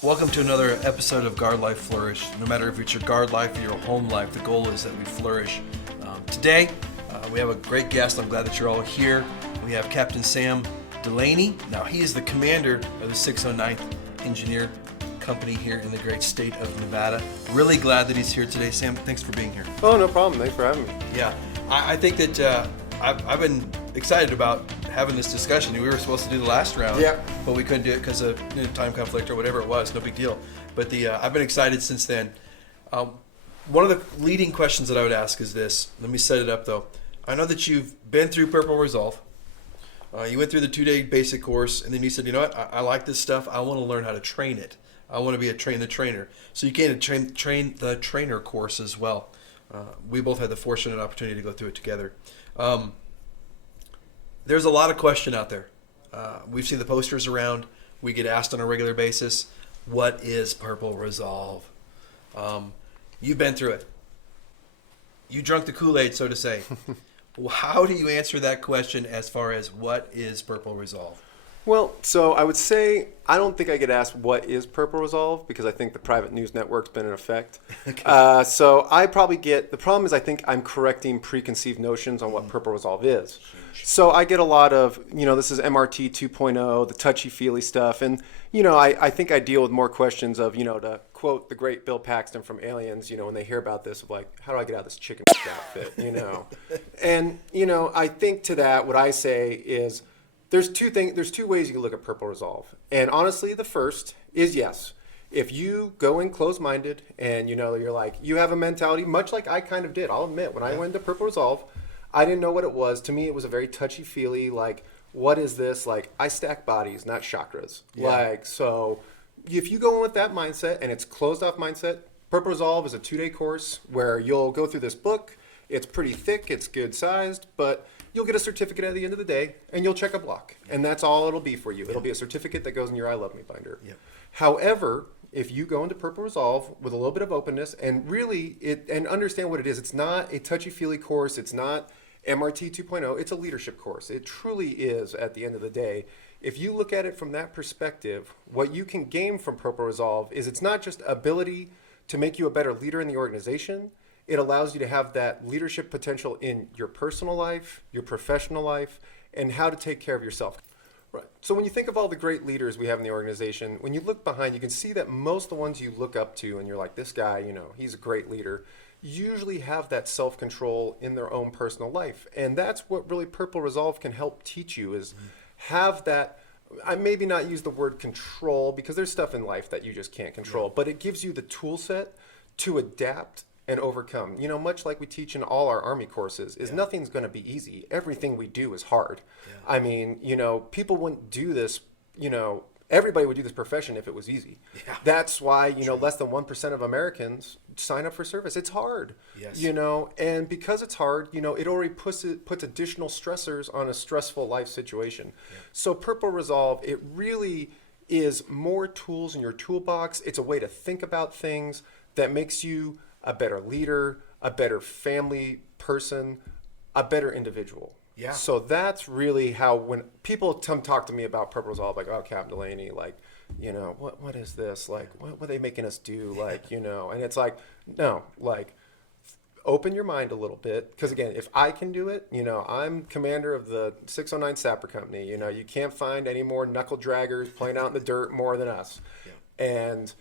Welcome to another episode of Guard Life Flourish. No matter if it's your guard life or your home life, the goal is that we flourish. Today, we have a great guest. I'm glad that you're all here. We have Captain Sam Delaney. Now, he is the commander of the 609th Engineer Company here in the great state of Nevada. Really glad that he's here today. Sam, thanks for being here. Oh, no problem. Thanks for having me. Yeah, I think that I've been excited about having this discussion. We were supposed to do the last round, but we couldn't do it because of time conflict or whatever it was. No big deal. But I've been excited since then. One of the leading questions that I would ask is this. Let me set it up though. I know that you've been through Purple Resolve. You went through the 2-day basic course, and then you said, you know what, I like this stuff. I want to learn how to train it. I want to be a train the trainer. So you came to train the trainer course as well. We both had the fortunate opportunity to go through it together. There's a lot of question out there. We've seen the posters around. We get asked on a regular basis, what is Purple Resolve? You've been through it. You drunk the Kool-Aid, so to say. How do you answer that question as far as what is Purple Resolve? Well, so I would say I don't think I get asked what is Purple Resolve because I think the private news network's been in effect. Okay. So I probably get, the problem is I think I'm correcting preconceived notions on what Purple Resolve is. So I get a lot of, this is MRT 2.0, the touchy-feely stuff. And, I think I deal with more questions of, to quote the great Bill Paxton from Aliens, when they hear about this, of like, how do I get out of this chicken outfit, And, I think to that, what I say is, there's two ways you can look at Purple Resolve. And honestly, the first is yes. If you go in closed-minded and, you're like, you have a mentality, much like I kind of did. I'll admit, when I went to Purple Resolve, I didn't know what it was. To me, it was a very touchy-feely, like, what is this? Like, I stack bodies, not chakras. Yeah. So if you go in with that mindset and it's closed-off mindset, Purple Resolve is a 2-day course where you'll go through this book. It's pretty thick. It's good-sized, but you'll get a certificate at the end of the day, and you'll check a block. And that's all it'll be for you. It'll be a certificate that goes in your I Love Me binder. Yeah. However, if you go into Purple Resolve with a little bit of openness and really and understand what it is, it's not a touchy-feely course. It's not MRT 2.0. It's a leadership course. It truly is at the end of the day. If you look at it from that perspective, what you can gain from Purple Resolve is it's not just ability to make you a better leader in the organization. It allows you to have that leadership potential in your personal life, your professional life, and how to take care of yourself. Right. So when you think of all the great leaders we have in the organization, when you look behind, you can see that most of the ones you look up to and you're like, this guy, he's a great leader, usually have that self-control in their own personal life. And that's what really Purple Resolve can help teach you is have that, I maybe not use the word control because there's stuff in life that you just can't control, but it gives you the tool set to adapt and overcome. Much like we teach in all our Army courses, is nothing's going to be easy. Everything we do is hard. Yeah. I mean, people wouldn't do this, everybody would do this profession if it was easy. Yeah. That's why, less than 1% of Americans sign up for service. It's hard, yes. And because it's hard, it already puts additional stressors on a stressful life situation. Yeah. So Purple Resolve, it really is more tools in your toolbox. It's a way to think about things that makes you a better leader, a better family person, a better individual. Yeah. So that's really how when people talk to me about Purple Resolve, like, oh, Captain Delaney, like, what is this? Like, what are they making us do? Like, and it's like, no, like, open your mind a little bit. Because again, if I can do it, I'm commander of the 609 Sapper Company. You can't find any more knuckle draggers playing out in the dirt more than us. Yeah. And,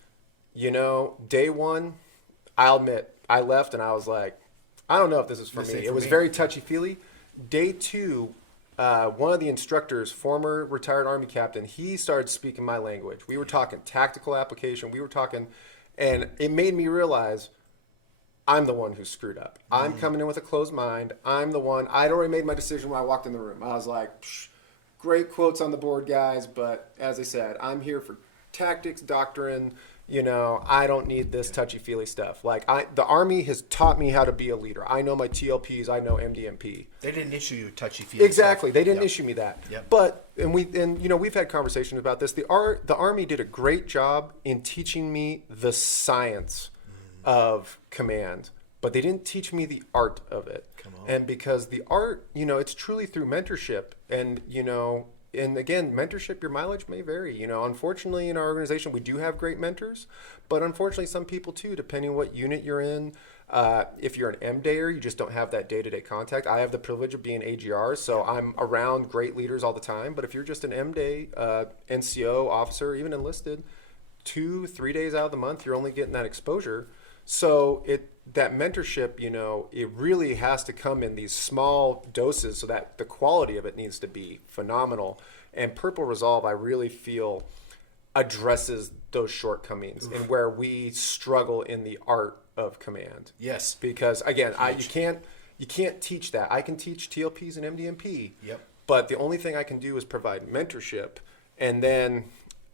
day one, I'll admit, I left and I was like, I don't know if this is for me. It was very touchy-feely. Day 2, one of the instructors, former retired Army captain, he started speaking my language. We were talking tactical application. We were talking, and it made me realize I'm the one who screwed up. I'm coming in with a closed mind. I'm the one. I'd already made my decision when I walked in the room. I was like, great quotes on the board, guys, but as I said, I'm here for tactics, doctrine. I don't need this touchy-feely stuff. Like the Army has taught me how to be a leader. I know my TLPs. I know MDMP. They didn't issue you touchy-feely Exactly. stuff. They didn't issue me that. Yep. But we've had conversations about this. The Army did a great job in teaching me the science of command, but they didn't teach me the art of it. Come on. And because the art, it's truly through mentorship and and again, mentorship, your mileage may vary. Unfortunately, in our organization, we do have great mentors, but unfortunately, some people too, depending on what unit you're in. If you're an MDayer, you just don't have that day-to-day contact. I have the privilege of being AGR, so I'm around great leaders all the time. But if you're just an MDay, NCO officer, even enlisted, 2-3 days out of the month, you're only getting that exposure. So that mentorship, it really has to come in these small doses so that the quality of it needs to be phenomenal. And Purple Resolve, I really feel, addresses those shortcomings and where we struggle in the art of command. Yes. Because again, you can't teach that. I can teach TLPs and MDMP. Yep. But the only thing I can do is provide mentorship. And then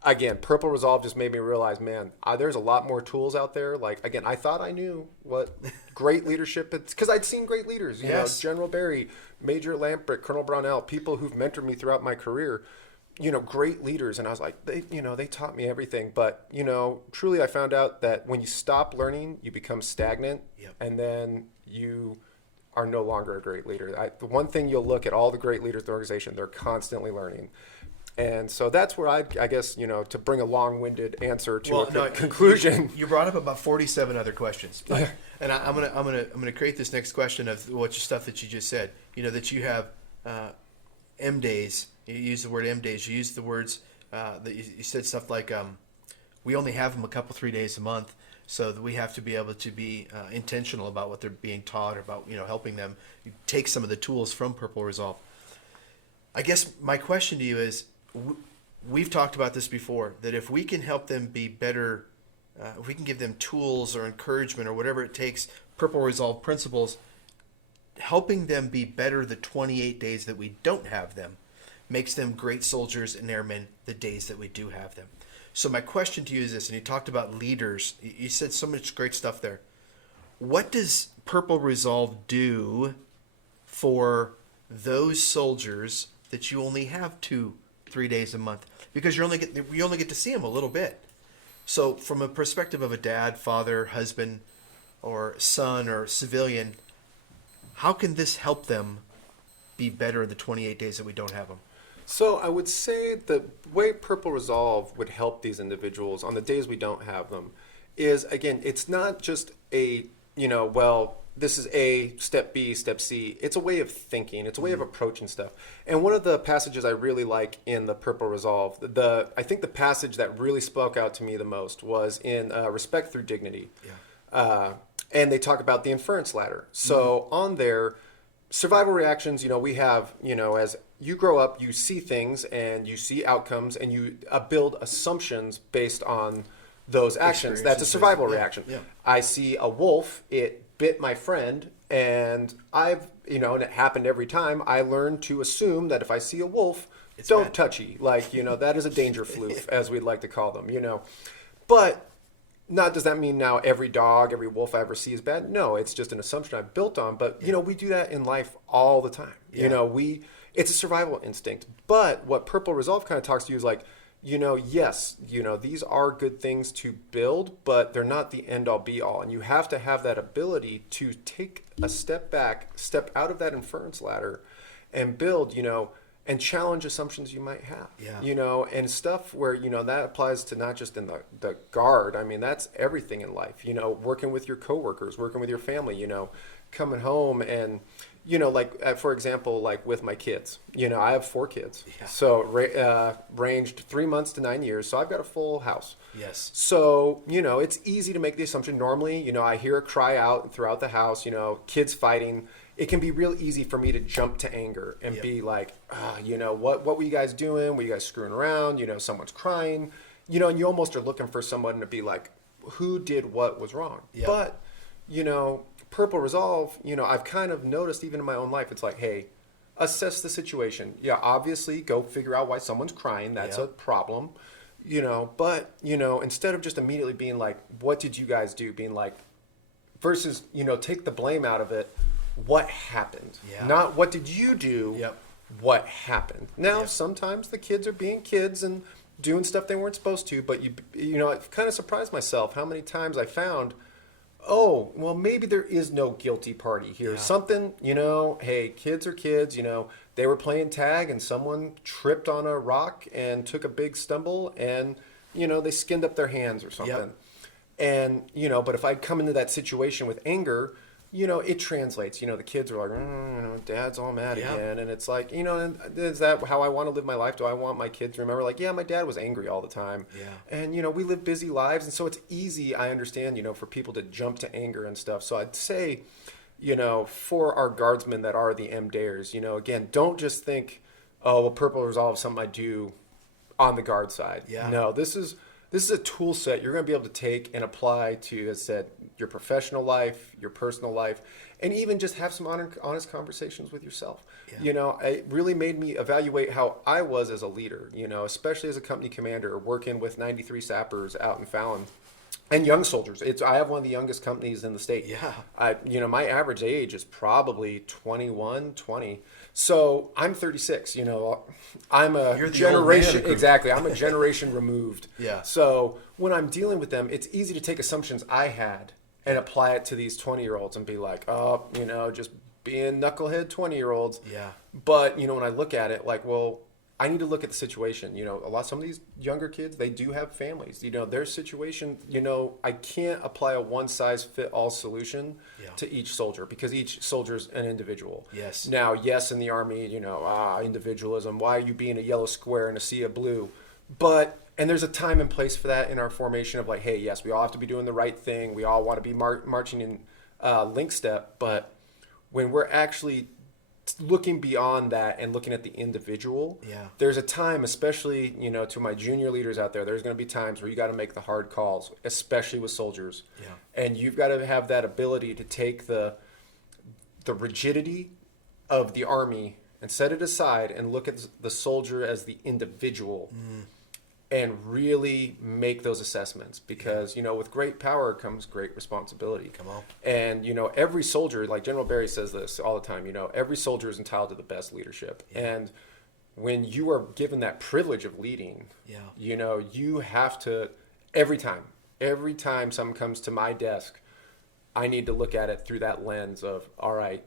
again, Purple Resolve just made me realize, man, there's a lot more tools out there. Like, again, I thought I knew what great leadership is, because I'd seen great leaders, General Barry, Major Lamprecht, Colonel Brownell, people who've mentored me throughout my career, great leaders. And I was like, they taught me everything. But, truly I found out that when you stop learning, you become stagnant. Yep. And then you are no longer a great leader. The one thing you'll look at all the great leaders in the organization, they're constantly learning. And so that's where I guess, to bring a long-winded answer to conclusion. You brought up about 47 other questions, and I'm gonna create this next question of what stuff that you just said. That you have M days. You use the word M days. You use the words that you said stuff like we only have them a couple 3 days a month, so that we have to be able to be intentional about what they're being taught, or about helping them take some of the tools from Purple Resolve. I guess my question to you is, we've talked about this before, that if we can help them be better, if we can give them tools or encouragement or whatever it takes, Purple Resolve principles, helping them be better the 28 days that we don't have them makes them great soldiers and airmen the days that we do have them. So my question to you is this, and you talked about leaders. You said so much great stuff there. What does Purple Resolve do for those soldiers that you only have 2-3 days a month, because you only get to see them a little bit? So from a perspective of a dad, father, husband, or son, or civilian, how can this help them be better in the 28 days that we don't have them? So I would say the way Purple Resolve would help these individuals on the days we don't have them is, again, it's not just a, this is A, step B, step C. It's a way of thinking. It's a way of approaching stuff. And one of the passages I really like in the Purple Resolve, I think the passage that really spoke out to me the most was in Respect Through Dignity. Yeah. And they talk about the inference ladder. So on there, survival reactions, we have, as you grow up, you see things and you see outcomes, and you build assumptions based on those actions. That's a survival reaction. Yeah. I see a wolf, it bit my friend, and and it happened every time. I learned to assume that if I see a wolf, don't touch ye. That is a danger floof, as we'd like to call them, But does that mean now every dog, every wolf I ever see is bad? No, it's just an assumption I've built on. But, we do that in life all the time. Yeah. It's a survival instinct. But what Purple Resolve kind of talks to you is like, yes, these are good things to build, but they're not the end all be all. And you have to have that ability to take a step back, step out of that inference ladder, and build, and challenge assumptions you might have. Yeah. And stuff where, that applies to not just in the Guard. I mean, that's everything in life, working with your coworkers, working with your family, coming home and, for example, like with my kids, I have 4 kids. Yeah. So ranged 3 months to 9 years. So I've got a full house. Yes. So, it's easy to make the assumption. Normally, I hear a cry out throughout the house, kids fighting. It can be real easy for me to jump to anger and be like, what were you guys doing? Were you guys screwing around? Someone's crying, and you almost are looking for someone to be like, who did what was wrong? Yeah. But, Purple Resolve, I've kind of noticed even in my own life, it's like, hey, assess the situation. Yeah, obviously go figure out why someone's crying. That's a problem, but, instead of just immediately being like, what did you guys do? Being like, versus, take the blame out of it. What happened? Yeah. Not what did you do? Yep. What happened? Now, sometimes the kids are being kids and doing stuff they weren't supposed to, but I've kind of surprised myself how many times I found, oh, well, maybe there is no guilty party here. Yeah. Something, hey, kids are kids, they were playing tag and someone tripped on a rock and took a big stumble and, they skinned up their hands or something. Yep. And, but if I come into that situation with anger, it translates. The kids are like, Dad's all mad again. And it's like, is that how I want to live my life? Do I want my kids to remember, like, yeah, my dad was angry all the time. Yeah. And, we live busy lives. And so it's easy, I understand, for people to jump to anger and stuff. So I'd say, for our guardsmen that are the M-Dayers, again, don't just think, oh, well, Purple Resolve is something I do on the guard side. Yeah. No, this is a tool set you're going to be able to take and apply to, as I said, your professional life, your personal life, and even just have some honest conversations with yourself. Yeah. It really made me evaluate how I was as a leader, especially as a company commander working with 93 sappers out in Fallon. And young soldiers. I have one of the youngest companies in the state. Yeah. My average age is probably 21, 20. So I'm 36. I'm a You're the generation. old man. Exactly. I'm a generation removed. Yeah. So when I'm dealing with them, it's easy to take assumptions I had and apply it to these 20-year-olds and be like, oh, just being knucklehead 20-year-olds. Yeah. But, when I look at it, like, well, I need to look at the situation. Some of these younger kids, they do have families. Their situation, I can't apply a one-size-fit-all solution to each soldier because each soldier's an individual. Yes. Now, yes, in the Army, individualism. Why are you being a yellow square in a sea of blue? And there's a time and place for that in our formation of like, hey, yes, we all have to be doing the right thing. We all want to be marching in link step. But when we're actually looking beyond that and looking at the individual, there's a time, especially, to my junior leaders out there, there's going to be times where you got to make the hard calls, especially with soldiers. And you've got to have that ability to take the rigidity of the Army and set it aside and look at the soldier as the individual and really make those assessments because, with great power comes great responsibility. Come on. And, every soldier, like General Barry says this all the time, every soldier is entitled to the best leadership. And when you are given that privilege of leading, you have to, every time someone comes to my desk, I need to look at it through that lens of, all right,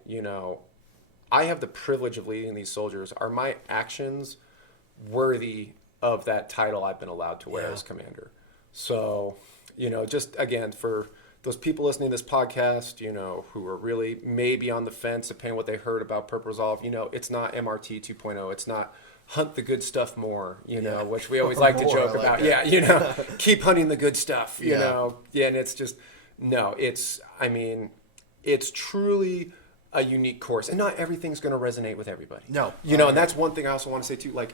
I have the privilege of leading these soldiers. Are my actions worthy of that title I've been allowed to wear as commander? So, just again, for those people listening to this podcast, who are really maybe on the fence depending on what they heard about Purple Resolve, it's not MRT 2.0. It's not hunt the good stuff more, which we always like to joke about. That. Keep hunting the good stuff, you know. Yeah, and it's just, no, it's truly a unique course. And not everything's going to resonate with everybody. No. And that's one thing I also want to say too, like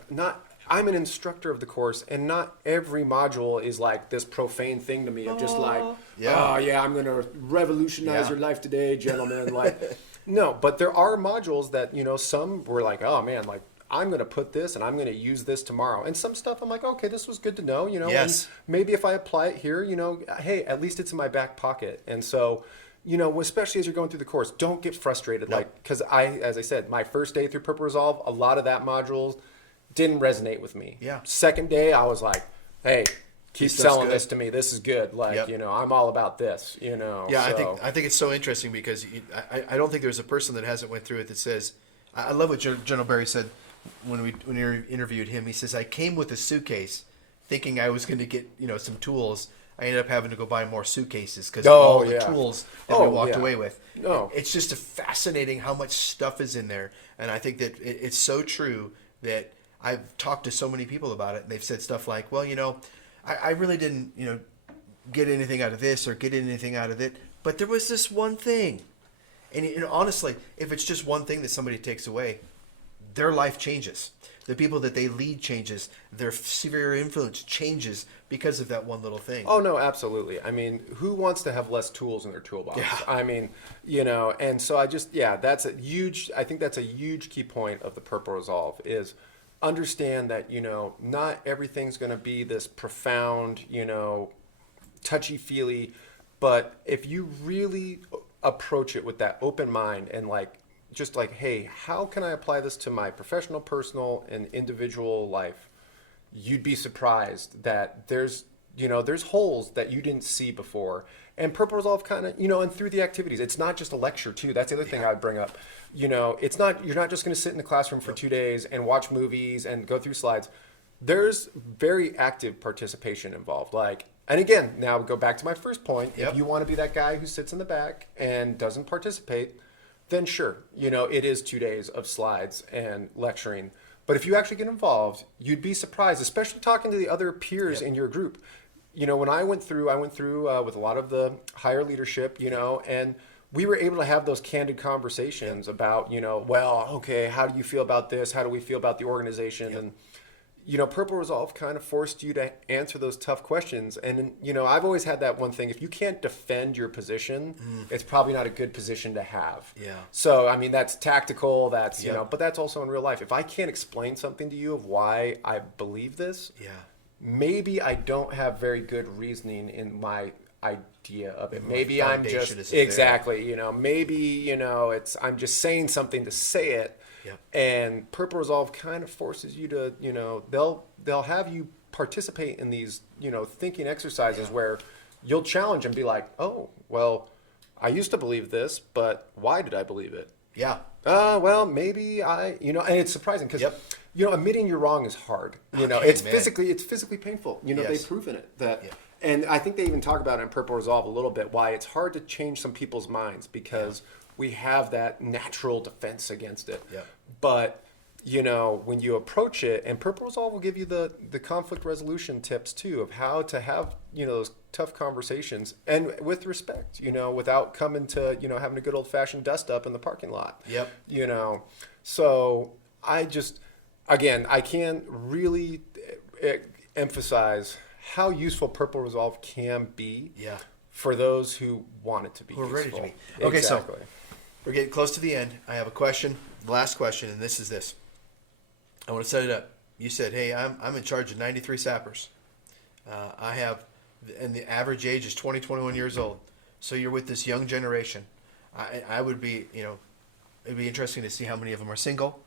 I'm an instructor of the course, and not every module is like this profane thing to me of just like, I'm going to revolutionize your life today, gentlemen. Like, no, but there are modules that, some were like, oh man, like I'm going to put this and I'm going to use this tomorrow. And some stuff I'm like, okay, this was good to know, Yes. And maybe if I apply it here, hey, at least it's in my back pocket. And so, especially as you're going through the course, don't get frustrated. Nope. Like, because as I said, my first day through Purple Resolve, a lot of that modules didn't resonate with me. Yeah. Second day, I was like, hey, keep selling good. this to me. This is good. Like, I'm all about this, Yeah, So. I think it's so interesting because I don't think there's a person that hasn't went through it that says, I love what General Barry said when we interviewed him. He says, I came with a suitcase thinking I was going to get, some tools. I ended up having to go buy more suitcases because of all the tools that we walked away with. No. It's just fascinating how much stuff is in there. And I think that it's so true that I've talked to so many people about it, and they've said stuff like, well, I really didn't, get anything out of this or get anything out of it, but there was this one thing. And honestly, if it's just one thing that somebody takes away, their life changes. The people that they lead changes. Their sphere of influence changes because of that one little thing. Oh, no, absolutely. I mean, who wants to have less tools in their toolbox? Yeah. I mean, and so I think that's a huge key point of the Purple Resolve is understand that, not everything's going to be this profound, touchy-feely, but if you really approach it with that open mind and just like, hey, how can I apply this to my professional, personal, and individual life? You'd be surprised that there's there's holes that you didn't see before. And Purple Resolve kind of, and through the activities, it's not just a lecture too. That's the other thing I would bring up. It's not, you're not just going to sit in the classroom for 2 days and watch movies and go through slides. There's very active participation involved. And again, now we go back to my first point. If you want to be that guy who sits in the back and doesn't participate, then sure, it is 2 days of slides and lecturing. But if you actually get involved, you'd be surprised, especially talking to the other peers in your group. When I went through with a lot of the higher leadership, and we were able to have those candid conversations about, well, okay, how do you feel about this? How do we feel about the organization? And, Purple Resolve kind of forced you to answer those tough questions. And, I've always had that one thing. If you can't defend your position, it's probably not a good position to have. Yeah. So, I mean, that's tactical. That's, but that's also in real life. If I can't explain something to you of why I believe this, maybe I don't have very good reasoning in my idea of it. Maybe I'm just exactly, maybe, I'm just saying something to say it. Yep. And Purple Resolve kind of forces you to, they'll have you participate in these, thinking exercises where you'll challenge and be like, oh, well, I used to believe this, but why did I believe it? Yeah. Well, maybe and it's surprising because, admitting you're wrong is hard. It's physically painful. They've proven it that. Yeah. And I think they even talk about it in Purple Resolve a little bit, why it's hard to change some people's minds because we have that natural defense against it. Yeah. But, when you approach it, and Purple Resolve will give you the conflict resolution tips too of how to have, those tough conversations and with respect, without coming to, having a good old fashioned dust up in the parking lot. Yep. So I can't really emphasize how useful Purple Resolve can be for those who want it to be useful. Ready to be. Okay, exactly. So we're getting close to the end. I have a question, last question, and this is this. I want to set it up. You said, hey, I'm in charge of 93 sappers. And the average age is 21 years old. So you're with this young generation. I would be, it'd be interesting to see how many of them are single.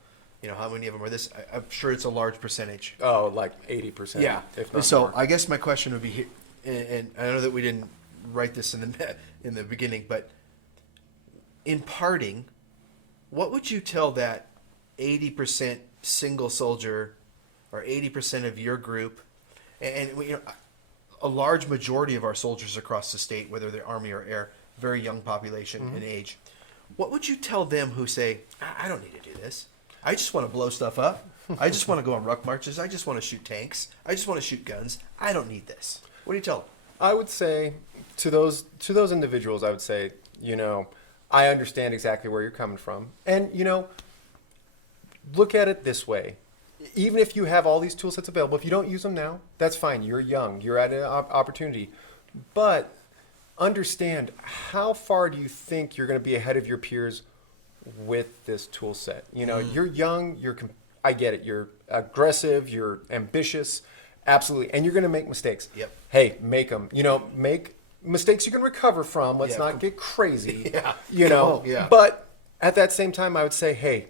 How many of them are this? I'm sure it's a large percentage. Oh, like 80%. Yeah. If not so more. I guess my question would be, and I know that we didn't write this in the beginning, but in parting, what would you tell that 80% single soldier or 80% of your group, and a large majority of our soldiers across the state, whether they're Army or Air, very young population in age, what would you tell them who say, I don't need to do this. I just want to blow stuff up. I just want to go on ruck marches. I just want to shoot tanks. I just want to shoot guns. I don't need this. What do you tell them? I would say to those individuals, I would say, I understand exactly where you're coming from. And, look at it this way. Even if you have all these tool sets available, if you don't use them now, that's fine. You're young. You're at an opportunity. But understand, how far do you think you're going to be ahead of your peers with this tool set? You're young. I get it. You're aggressive. You're ambitious. Absolutely. And you're going to make mistakes. Yep. Hey, make them. Make mistakes you can recover from. Let's not get crazy. But at that same time, I would say, hey,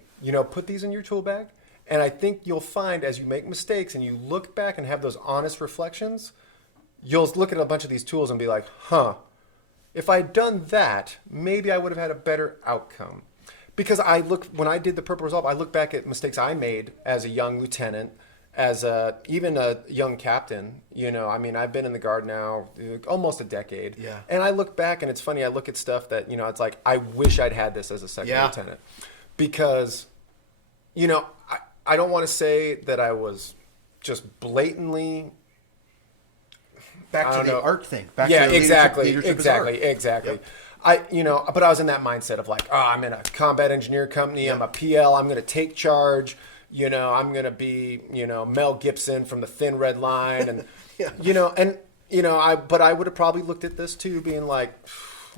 put these in your tool bag. And I think you'll find as you make mistakes and you look back and have those honest reflections, you'll look at a bunch of these tools and be like, if I'd done that, maybe I would have had a better outcome. Because when I did the Purple Resolve, I look back at mistakes I made as a young lieutenant, as even a young captain. I've been in the Guard now almost a decade. Yeah. And I look back and it's funny, I look at stuff that, it's like, I wish I'd had this as a second lieutenant. Because, I don't want to say that I was just blatantly back to the ARC thing. Exactly. Yep. But I was in that mindset of like, I'm in a combat engineer company. Yep. I'm a PL. I'm going to take charge. I'm going to be, Mel Gibson from the Thin Red Line, and but I would have probably looked at this too, being like,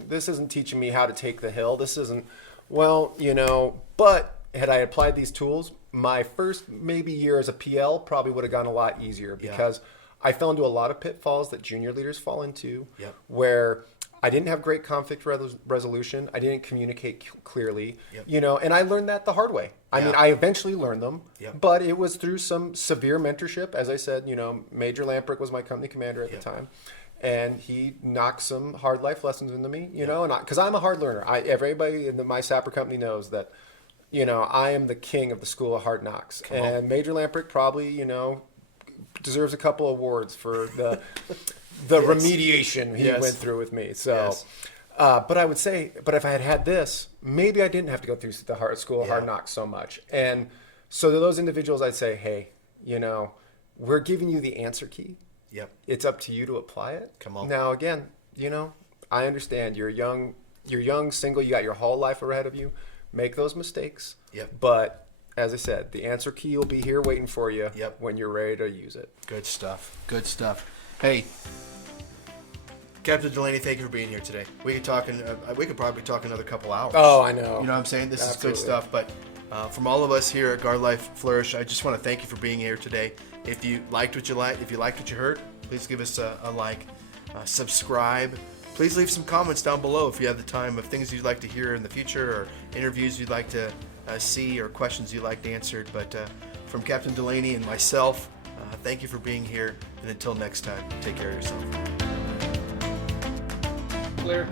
this isn't teaching me how to take the hill. This isn't, but had I applied these tools, my first maybe year as a PL probably would have gone a lot easier because I fell into a lot of pitfalls that junior leaders fall into, where I didn't have great conflict resolution. I didn't communicate clearly, Yep. and I learned that the hard way. I mean, I eventually learned them, Yep. but it was through some severe mentorship. As I said, Major Lamprick was my company commander at the time, and he knocked some hard life lessons into me, and because I'm a hard learner. Everybody in my sapper company knows that, I am the king of the school of hard knocks. And Major Lamprick probably, deserves a couple awards for the remediation he went through with me. So, but I would say, if I had this, maybe I didn't have to go through the school of hard knocks so much. And so to those individuals, I'd say, hey, we're giving you the answer key. Yep. It's up to you to apply it. Come on. Now, again, I understand you're young, single, you got your whole life ahead of you. Make those mistakes. Yep. But as I said, the answer key will be here waiting for you when you're ready to use it. Good stuff. Good stuff. Hey, Captain Delaney, thank you for being here today. We could probably talk another couple hours. Oh, I know. You know what I'm saying? This Absolutely. is good stuff. But from all of us here at Guard Life Flourish, I just want to thank you for being here today. If you liked what you heard, please give us a like, subscribe. Please leave some comments down below if you have the time of things you'd like to hear in the future, or interviews you'd like to see, or questions you'd like answered. But from Captain Delaney and myself, thank you for being here. And until next time, take care of yourself. Clear.